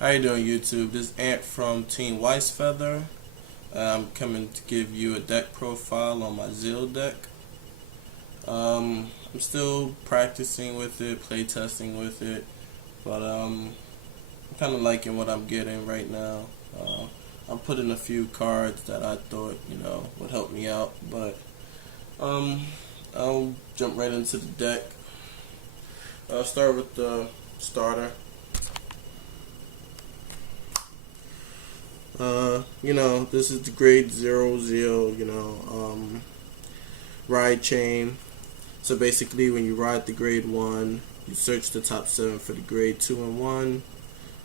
How you doing, YouTube? This is Ant from Team Weiss Feather. I'm coming to give you a deck profile on my Zeal deck. I'm still practicing with it, play testing with it, but I'm kind of liking what I'm getting right now. I'm putting a few cards that I thought would help me out, but I'll jump right into the deck. I'll start with the starter. This is the grade 0 Zeal, ride chain. So basically when you ride the grade 1, you search the top 7 for the grade 2 and 1.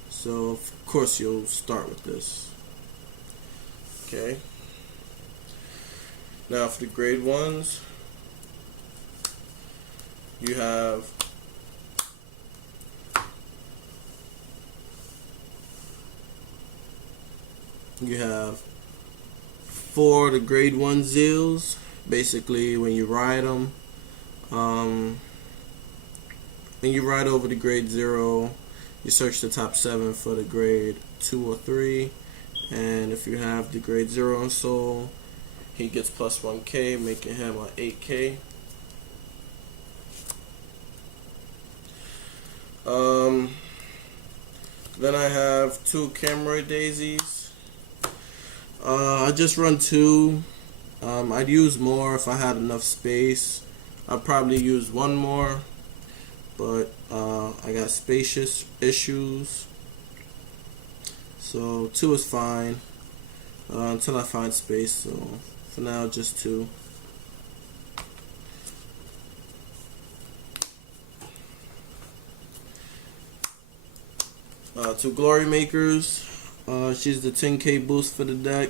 So of course you'll start with this. Okay. Now for the grade 1s, you have four of the grade 1 Zeals. Basically when you ride them, when you ride over the grade 0, you search the top 7 for the grade 2 or 3, and if you have the grade 0 in Soul, he gets plus 1k, making him an 8k. Then I have 2 Camera Daisies. I just run 2. I'd use more if I had enough space. I'd probably use 1 more, but I got spacious issues, so 2 is fine until I find space. So for now, just 2. Two Glory Makers. She's the 10k boost for the deck.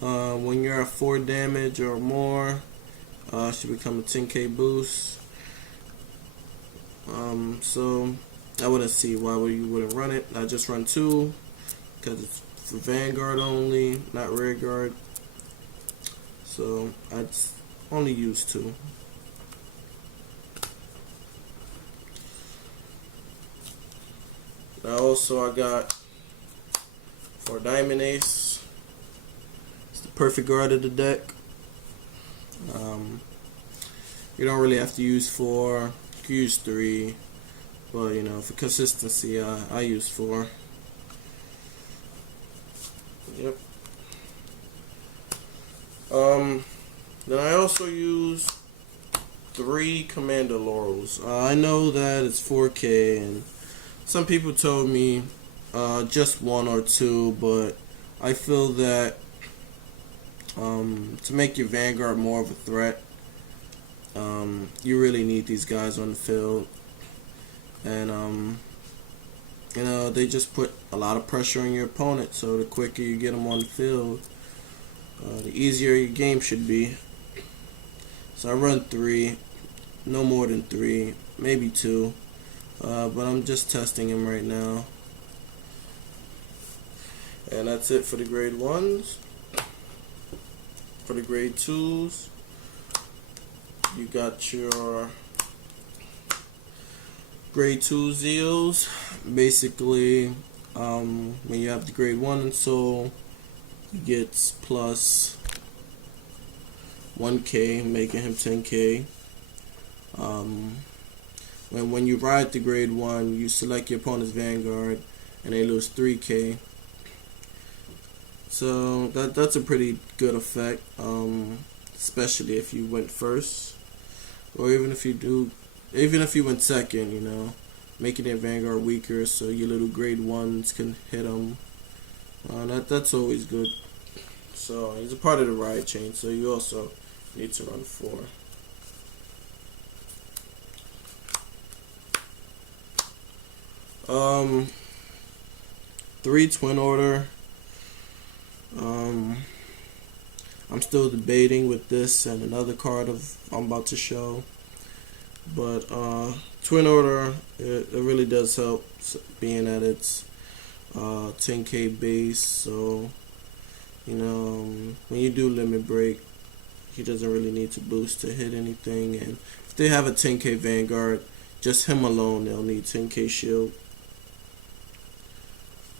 When you're at 4 damage or more, she become a 10k boost. So I wouldn't see why you wouldn't run it. I just run 2 because it's for Vanguard only, not Rear Guard. So I'd only use 2. Now also I got 4 Diamond Ace. It's the perfect guard of the deck. You don't really have to use 4. You can use 3, but for consistency, I use 4. Yep. Then I also use 3 Commander Laurels. I know that it's 4k, and some people told me just 1 or 2, but I feel that to make your Vanguard more of a threat, you really need these guys on the field, and they just put a lot of pressure on your opponent. So the quicker you get them on the field, the easier your game should be. So I run 3, no more than 3, maybe 2, but I'm just testing him right now. And that's it for the grade 1s. For the grade 2s, you got your grade 2 Zeals. Basically, when you have the grade 1 in Soul, he gets plus 1k, making him 10k. When you ride the grade 1, you select your opponent's Vanguard, and they lose 3k. So that's a pretty good effect, especially if you went first, or even if you went second, making their Vanguard weaker so your little grade 1s can hit them. That's always good. So he's a part of the ride chain, so you also need to run 4. Three Twin Order. I'm still debating with this and another card I'm about to show, but Twin Order, it really does help, being that it's 10k base. So when you do limit break, he doesn't really need to boost to hit anything, and if they have a 10k Vanguard, just him alone, they'll need 10k shield.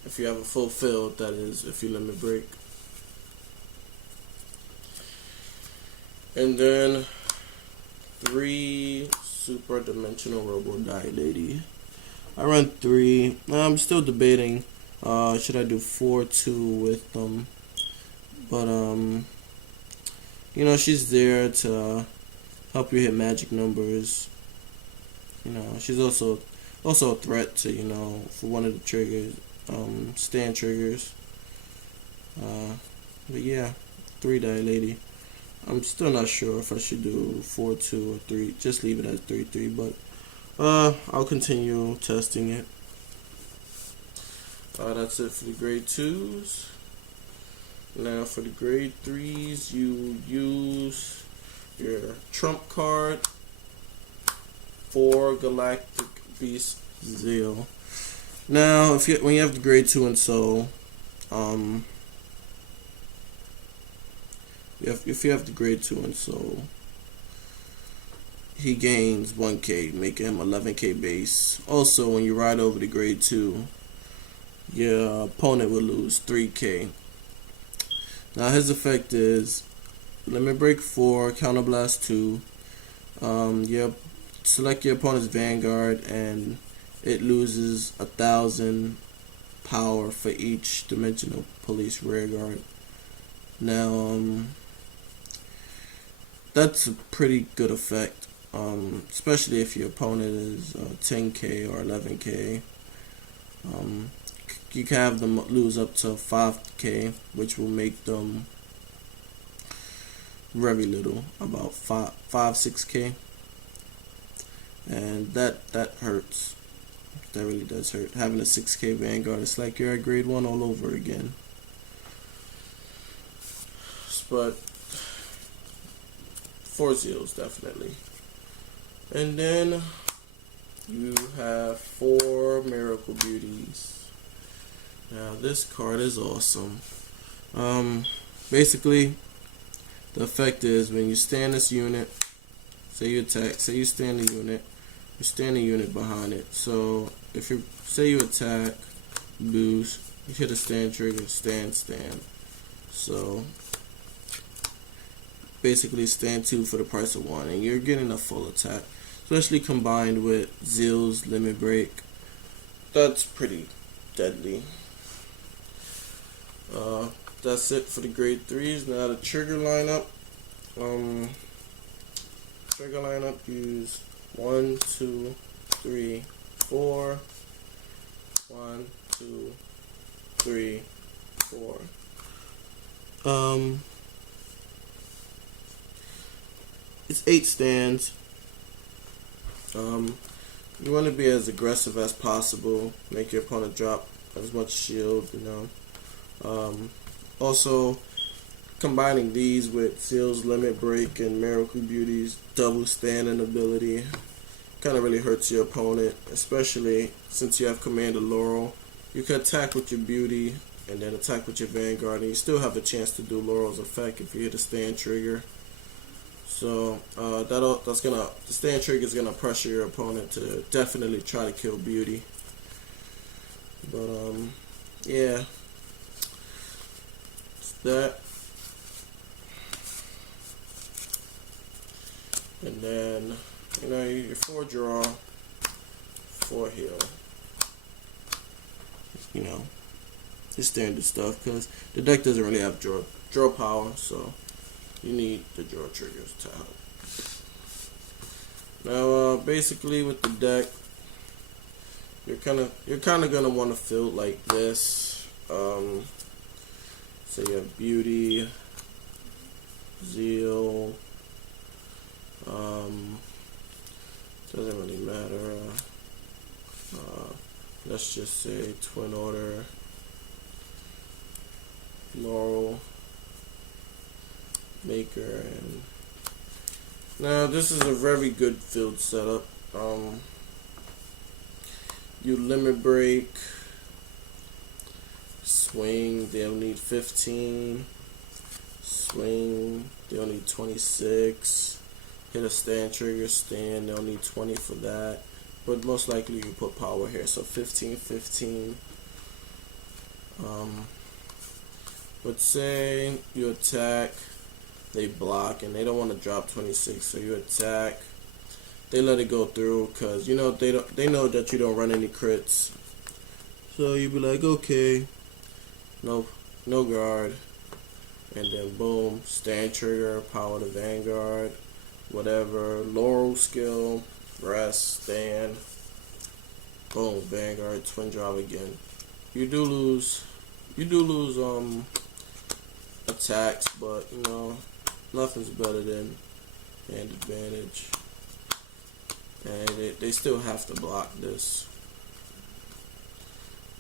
If you have a full field, that is, if you limit break. And then 3 super dimensional robo dilating. I run 3. I'm still debating. Should I do 4-2 with them? But you know, she's there to help you hit magic numbers. You know, she's also a threat to, you know, for one of the triggers, stand triggers. But yeah, 3 die lady. I'm still not sure if I should do 4-2 or 3. Just leave it as 3-3, but I'll continue testing it. That's it for the grade 2s. Now for the grade 3s, you use your trump card for Galactic Beast Zeal. Now, when you have the grade 2 in Soul, if you have the grade 2 in Soul, he gains 1k, making him 11k base. Also, when you ride over the grade 2, your opponent will lose 3k. Now his effect is limit break 4, counterblast 2. Select your opponent's Vanguard and it loses 1,000 power for each dimensional police rearguard. Now that's a pretty good effect, especially if your opponent is 10k or 11k. You can have them lose up to 5k, which will make them very little, about 5-6k, and that hurts. That really does hurt. Having a 6k Vanguard, it's like you're at grade 1 all over again. But 4 Zeals definitely. And then you have 4 Miracle Beauties. Now this card is awesome. Basically, the effect is when you stand this unit, say you attack, say you stand the unit, you stand the unit behind it. So if you say you attack, boost, you hit a stand trigger, stand. So basically stand 2 for the price of 1, and you're getting a full attack, especially combined with Zeal's limit break. That's pretty deadly. That's it for the grade 3s. Now the trigger lineup. Use 1, 2, 3, 4. 1, 2, 3, 4. It's 8 stands. You want to be as aggressive as possible. Make your opponent drop as much shield, you know. Also, combining these with Zeal's limit break and Miracle Beauty's double standing ability kind of really hurts your opponent, especially since you have Commander Laurel. You can attack with your Beauty and then attack with your Vanguard, and you still have a chance to do Laurel's effect if you hit a stand trigger. So the stand trigger is gonna pressure your opponent to definitely try to kill Beauty. But yeah, it's that. And then, you know, your 4 draw, 4 heal. You know, just standard stuff, because the deck doesn't really have draw power, so you need the draw triggers to help. Now, basically with the deck, you're kind of gonna want to fill like this. So you have Beauty, Zeal. Doesn't really matter. Let's just say Twin Order, Laurel, Maker, and now this is a very good field setup. You limit break, swing, they'll need 15, swing, they'll need 26, hit a stand trigger, stand, they'll need 20 for that, but most likely you put power here, so 15, 15, But say you attack, they block, and they don't want to drop 26, so you attack. They let it go through because you know they know that you don't run any crits. So you be like, okay, no guard, and then boom, stand trigger, power to Vanguard, whatever, Laurel skill, rest, stand, boom, Vanguard, twin drive again. You do lose attacks, but you know nothing's better than hand advantage, and they still have to block this,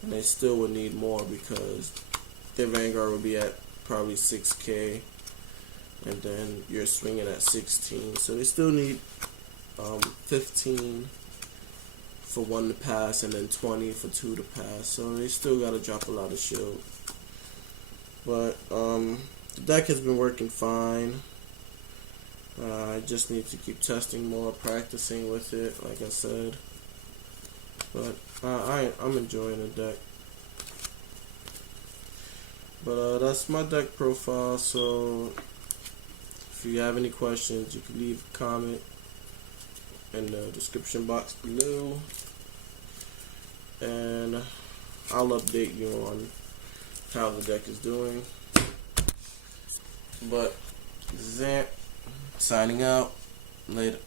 and they still would need more because their Vanguard would be at probably 6k, and then you're swinging at 16, so they still need 15 for 1 to pass and then 20 for 2 to pass, so they still gotta drop a lot of shield. But the deck has been working fine. I just need to keep testing more, practicing with it, like I said. But I'm enjoying the deck. But that's my deck profile. So if you have any questions, you can leave a comment in the description box below, and I'll update you on how the deck is doing. But Zamp signing out. Later.